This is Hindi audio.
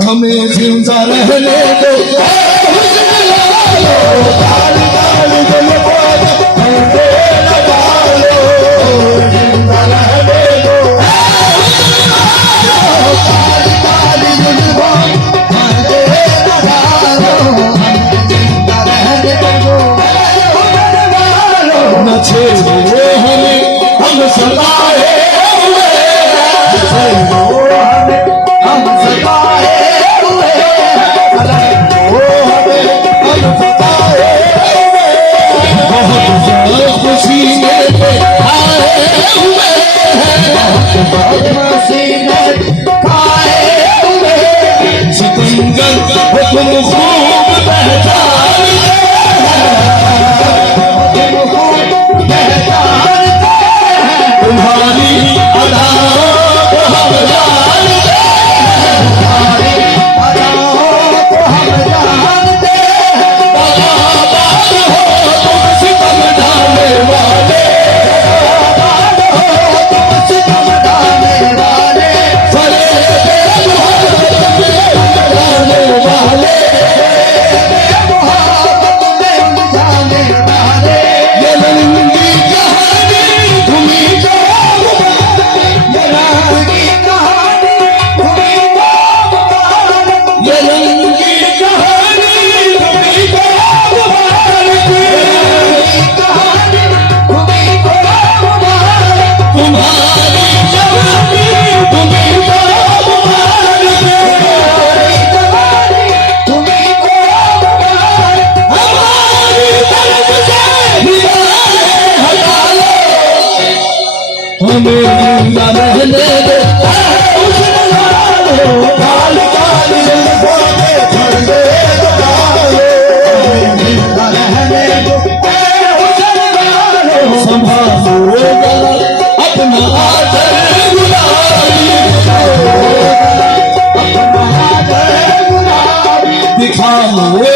हमें जिंदा रहने दो, न छेड़ो हमें, हम सताए हुए, हम सताए हुए, बहुत खुशी में आए हुए, बहुत खुशी में आए हुए, सिकंदर हो तुम खूब पहचानते तुम्हारी अदाओं को हम जानते हैं, तुम्हारी अदाओं को हम जानते हैं। बगावत हो तुम सितम ढाने वाले, बगावत हो तुम सितम ढाने वाले, फरेब मोहब्बत में उलझाने वाले, मोहब्बत में उलझाने वाले। ये लंबी कहानी तुम्हीं को हमें जिंदा रहने दो, काल काल जुल्फों के पर्दे डालो, हमें जिंदा रहने दो, संभालो जरा अपना आदर गुलाबी, अपना आदर गुलाबी दिखाओ